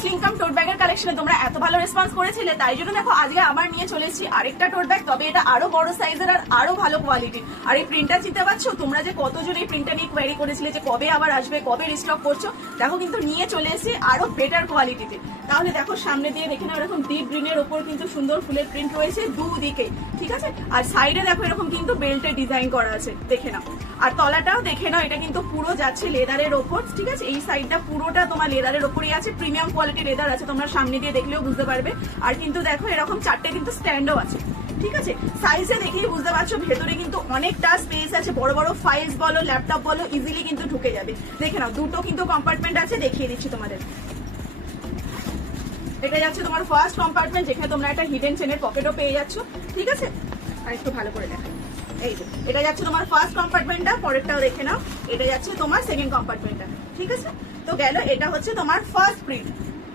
স্লিংকাম টোট ব্যাগের কালেকশনে তোমরা এত ভালো রেসপন্স করেছিলে, তাই জন্য দেখো আজকে আবার নিয়ে চলে এসেছি আরেকটা টোট ব্যাগ, তবে এটা আরো বড় সাইজের আর আরো ভালো কোয়ালিটির। আর এই প্রিন্টটা চিনতে পারছো তোমরা যে কতজন এই প্রিন্টটা নিয়ে কোয়ারি করেছিলে যে কবে আবার আসবে, কবে রিস্টক করছো, দেখো কিন্তু নিয়ে চলে এসেছি আরো বেটার কোয়ালিটিতে। তাহলে দেখো সামনে দিয়ে দেখে নাও এরকম ডিপ গ্রিনের ওপর কিন্তু সুন্দর ফুলের প্রিন্ট রয়েছে দুদিকে, ঠিক আছে। আর সাইডে দেখো এরকম কিন্তু বেল্টের ডিজাইন করা আছে, দেখে নাও। আর তলাটাও দেখে নাও, এটা কিন্তু পুরো যাচ্ছে লেদারের ওপর, ঠিক আছে। এই সাইডটা পুরোটা তোমার লেদারের ওপরই আছে, প্রিমিয়াম কোয়ালিটির লেদার আছে, তোমরা সামনে দিয়ে দেখলেও বুঝতে পারবে। আর কিন্তু দেখো এরকম চারটে কিন্তু স্ট্যান্ডও আছে, ঠিক আছে। সাইজে দেখেই বুঝতে পারছো ভেতরে কিন্তু অনেকটা স্পেস আছে, বড় বড় ফাইলস বলো ল্যাপটপ বলো ইজিলি কিন্তু ঢুকে যাবে। দেখে নাও দুটো কিন্তু কম্পার্টমেন্ট আছে, দেখিয়ে দিচ্ছি তোমাদের। এটা যাচ্ছে তোমার ফার্স্ট কম্পার্টমেন্ট, যেখানে তোমরা একটা হিডেন চেনের পকেটও পেয়ে যাচ্ছ, ঠিক আছে। আর একটু ভালো করে দেখা, এই যে এটা যাচ্ছে তোমার ফার্স্ট কম্পার্টমেন্টটা, পরেরটাও দেখে নাও। এটা যাচ্ছে তোমার সেকেন্ড কম্পার্টমেন্টটা, ঠিক আছে। তো গেল, এটা হচ্ছে তোমার ফার্স্ট প্রিন্ট।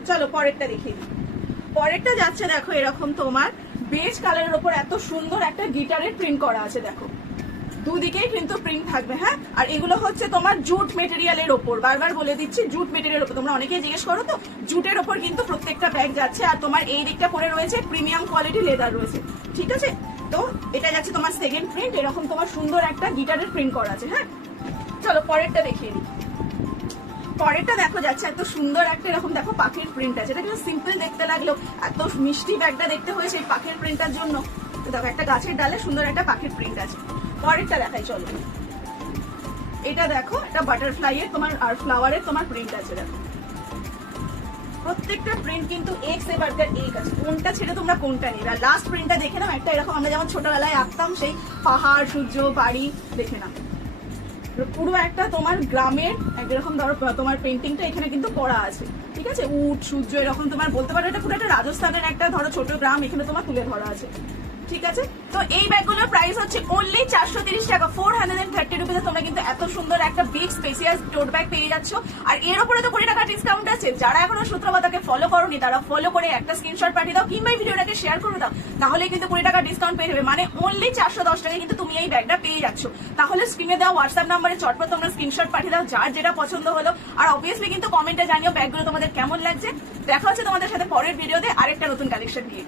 চলো পরেরটা দেখিয়ে দিই। পরেরটা যাচ্ছে দেখো এরকম তোমার বেজ কালারের ওপর এত সুন্দর একটা গিটারের প্রিন্ট করা আছে, দেখো দুদিকেই কিন্তু প্রিন্ট থাকবে, হ্যাঁ। আর এগুলো হচ্ছে তোমার জুট মেটেরিয়ালের ওপর, বারবার বলে দিচ্ছি জুট মেটেরিয়ালের ওপর, তোমরা অনেকেই জিজ্ঞেস করো তো, জুটের ওপর কিন্তু প্রত্যেকটা ব্যাগ যাচ্ছে। আর তোমার এই দিকটা পরে রয়েছে প্রিমিয়াম কোয়ালিটি লেদার রয়েছে, ঠিক আছে। তো এটা যাচ্ছে তোমার সেকেন্ড প্রিন্ট, এরকম তোমার সুন্দর একটা গিটারের প্রিন্ট করা আছে, হ্যাঁ। চলো পরেরটা দেখিয়ে দিই। পরেরটা দেখো যাচ্ছে এত সুন্দর একটা এরকম দেখো পাখির প্রিন্ট আছে, এটা কিন্তু সিম্পল দেখতে লাগলো, এত মিষ্টি ব্যাগটা দেখতে হয়েছে এই পাখির প্রিন্টার জন্য। তো দেখো একটা গাছের ডালে সুন্দর একটা পাখির প্রিন্ট আছে। পরেরটা দেখাই চলো। এটা দেখো একটা বাটারফ্লাই এর তোমার আর ফ্লাওয়ারের তোমার প্রিন্ট আছে, দেখো প্রত্যেকটা প্রিন্ট কিন্তু এক সে বাড়কার এক আছে, কোনটা ছেড়ে তোমরা কোনটা নেবে। আর লাস্ট প্রিন্টটা দেখে নাও, একটা এরকম আমরা যেমন ছোটবেলায় আঁকতাম সেই পাহাড় সূর্য বাড়ি, দেখে নাও পুরো একটা তোমার গ্রামের একরকম ধরো তোমার পেন্টিংটা এখানে কিন্তু করা আছে, ঠিক আছে। উট সূর্য এরকম তোমার বলতে পারো এটা পুরো একটা রাজস্থানের একটা ধরো ছোট গ্রাম এখানে তোমার তুলে ধরা আছে, ঠিক আছে। তো এই ব্যাগগুলোর প্রাইস হচ্ছে অনলি 430 টাকা, 430 রুপিসে তোমরা কিন্তু এত সুন্দর একটা বিগ স্পেসিয়াস টোট ব্যাগ পেয়ে যাচ্ছ। আর এর উপরে তো 20 টাকা ডিসকাউন্ট আছে। যারা এখনো সূত্রপাতাকে ফলো করোনি তারা ফলো করে একটা স্ক্রিনশট পাঠিয়ে দাও কিংবা ভিডিওটাকে শেয়ার করে দাও, তাহলে কিন্তু 20 টাকা ডিসকাউন্ট পেয়ে যাবে। মানে অনলি 410 টাকায় কিন্তু তুমি এই ব্যাগটা পেয়ে যাচ্ছ। তাহলে স্ক্রিনে দেওয়া হোয়াটসঅ্যাপ নাম্বারে চটপট তোমরা স্ক্রিনশট পাঠিয়ে দাও যার যেটা পছন্দ হলো। আর অবভিয়াসলি কিন্তু কমেন্টে জানিও ব্যাগগুলো তোমাদের কেমন লাগছে। দেখা হচ্ছে তোমাদের সাথে পরের ভিডিওতে আরেকটা নতুন কালেকশন নিয়ে।